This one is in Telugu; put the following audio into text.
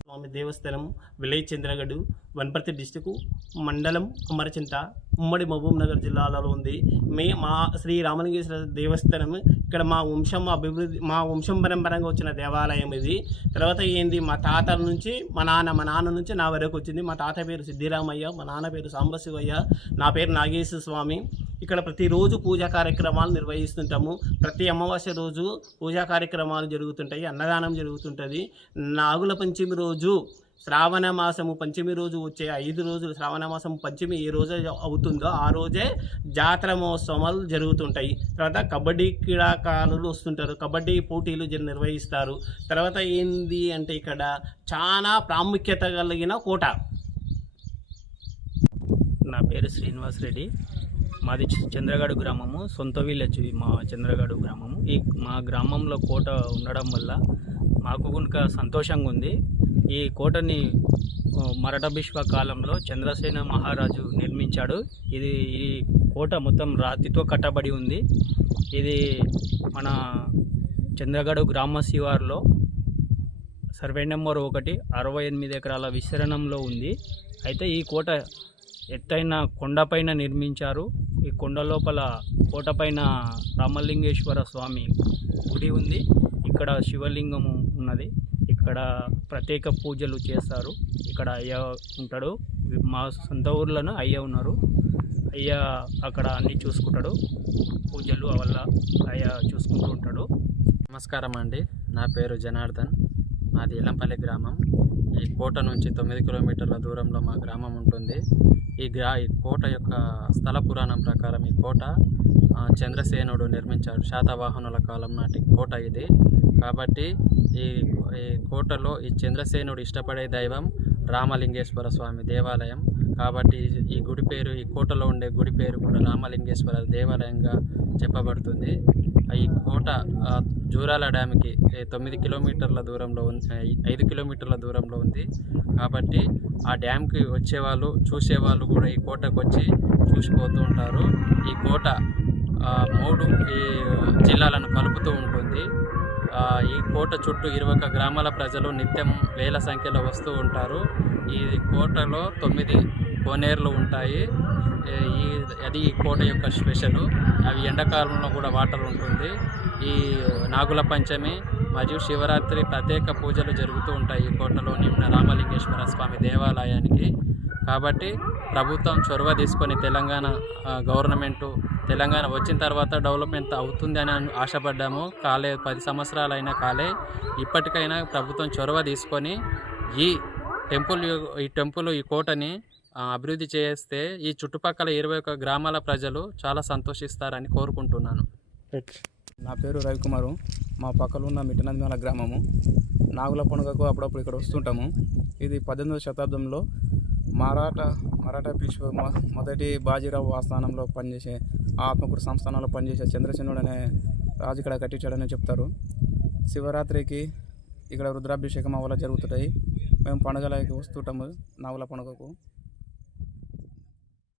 స్వామి దేవస్థలం విలయ చంద్రగడు వనపర్తి డిస్టికు మండలం అమరచింత ఉమ్మడి మహబూబ్ నగర్ జిల్లాలలో ఉంది. మే మా శ్రీ రామలింగేశ్వర దేవస్థానం ఇక్కడ మా వంశం అభివృద్ధి మా వంశం పరంపరంగా వచ్చిన దేవాలయం ఇది. తర్వాత ఏంది మా తాతల నుంచి మా నాన్న మా నాన్న నుంచి నా వరకు వచ్చింది. మా తాత పేరు సిద్ధిరామయ్య మా నాన్న పేరు సాంబశివయ్య నా పేరు నాగేశ్వర స్వామి. ఇక్కడ ప్రతిరోజు పూజా కార్యక్రమాలు నిర్వహిస్తుంటాము. ప్రతి అమావాస్య రోజు పూజా కార్యక్రమాలు జరుగుతుంటాయి అన్నదానం జరుగుతుంటుంది. నాగుల పంచమి రోజు శ్రావణ మాసము పంచమి రోజు వచ్చే ఐదు రోజులు శ్రావణ మాసం పంచమి ఏ రోజు అవుతుందో ఆ రోజే జాతర మహోత్సవాలు జరుగుతుంటాయి. తర్వాత కబడ్డీ క్రీడాకారులు వస్తుంటారు. కబడ్డీ పోటీలు నిర్వహిస్తారు. తర్వాత ఏంది అంటే ఇక్కడ చాలా ప్రాముఖ్యత కలిగిన కోట. నా పేరు శ్రీనివాస్ రెడ్డి. మాది చంద్రగాడు గ్రామము. సొంత విలేజ్ మా చంద్రగాడు గ్రామము. ఈ మా గ్రామంలో కోట ఉండడం వల్ల మాకు కనుక సంతోషంగా ఉంది. ఈ కోటని మరటభిష్వ కాలంలో చంద్రసేన మహారాజు నిర్మించాడు. ఇది ఈ కోట మొత్తం రాతితో కట్టబడి ఉంది. ఇది మన చంద్రగడు గ్రామ శివారులో సర్వే నెంబర్ ఒకటి అరవై ఎనిమిది ఎకరాల విస్తీర్ణంలో ఉంది. అయితే ఈ కోట ఎత్తైన కొండపైన నిర్మించారు. ఈ కొండ లోపల కోటపైన రామలింగేశ్వర స్వామి గుడి ఉంది. ఇక్కడ శివలింగము ఉన్నది. ఇక్కడ ప్రత్యేక పూజలు చేస్తారు. ఇక్కడ అయ్య ఉంటాడు. మా సొంత ఊర్లోనే అయ్య ఉన్నారు. అయ్య అక్కడ అన్నీ చూసుకుంటాడు. పూజలు వల్ల అయ్య చూసుకుంటూ ఉంటాడు. నమస్కారం అండి. నా పేరు జనార్దన్. మాది ఇలంపల్లి గ్రామం. ఈ కోట నుంచి తొమ్మిది కిలోమీటర్ల దూరంలో మా గ్రామం ఉంటుంది. ఈ గ్రా ఈ కోట యొక్క స్థల పురాణం ప్రకారం ఈ కోట చంద్రసేనుడు నిర్మించాడు. శాతవాహనుల కాలం నాటి కోట ఇది. కాబట్టి ఈ ఈ కోటలో ఈ చంద్రసేనుడు ఇష్టపడే దైవం రామలింగేశ్వర స్వామి దేవాలయం. కాబట్టి ఈ- గుడి పేరు ఈ కోటలో ఉండే గుడి పేరు కూడా రామలింగేశ్వర దేవాలయంగా చెప్పబడుతుంది. ఈ కోట జూరాల డ్యామ్కి తొమ్మిది కిలోమీటర్ల దూరంలో ఉంది ఐదు కిలోమీటర్ల దూరంలో ఉంది. కాబట్టి ఆ డ్యామ్కి వచ్చేవాళ్ళు చూసేవాళ్ళు కూడా ఈ కోటకు వచ్చి చూసిపోతూ ఉంటారు. ఈ కోట మూడు ఈ జిల్లాలను కలుపుతూ ఉంటుంది. ఈ కోట చుట్టూ ఇరవై గ్రామాల ప్రజలు నిత్యం వేల సంఖ్యలో వస్తూ ఉంటారు. ఈ కోటలో తొమ్మిది కోనేర్లు ఉంటాయి. ఈ అది ఈ కోట యొక్క స్పెషల్. అవి ఎండాకాలంలో కూడా వాటర్ ఉంటుంది. ఈ నాగుల పంచమి మరియు శివరాత్రి ప్రత్యేక పూజలు జరుగుతూ ఉంటాయి ఈ కోటలోని ఉన్న రామలింగేశ్వర స్వామి దేవాలయానికి. కాబట్టి ప్రభుత్వం చొరవ తీసుకొని తెలంగాణ గవర్నమెంటు తెలంగాణ వచ్చిన తర్వాత డెవలప్మెంట్ అవుతుంది అని ఆశపడ్డాము. కాలే పది సంవత్సరాలైనా కాలే. ఇప్పటికైనా ప్రభుత్వం చొరవ తీసుకొని ఈ టెంపుల్ ఈ టెంపుల్ ఈ కోటని అభివృద్ధి చేస్తే ఈ చుట్టుపక్కల ఇరవై ఒక్క గ్రామాల ప్రజలు చాలా సంతోషిస్తారని కోరుకుంటున్నాను. నా పేరు రవికుమారు. మా పక్కన ఉన్న మిట్టనందిమల గ్రామము. నాగుల పండుగకు అప్పుడప్పుడు ఇక్కడ వస్తుంటాము. ఇది పద్దెనిమిదవ శతాబ్దంలో మరాఠా మరాఠా పీష్వ మొదటి బాజీరావు ఆస్థానంలో పనిచేసే ఆత్మకూరు సంస్థానంలో పనిచేసే చంద్రసేనుడు అనే రాజు ఇక్కడ కట్టించాడని చెప్తారు. శివరాత్రికి ఇక్కడ రుద్రాభిషేకం వల్ల జరుగుతుంటాయి. మేము పండుగలకి వస్తుంటాము నాగుల పండుగకు.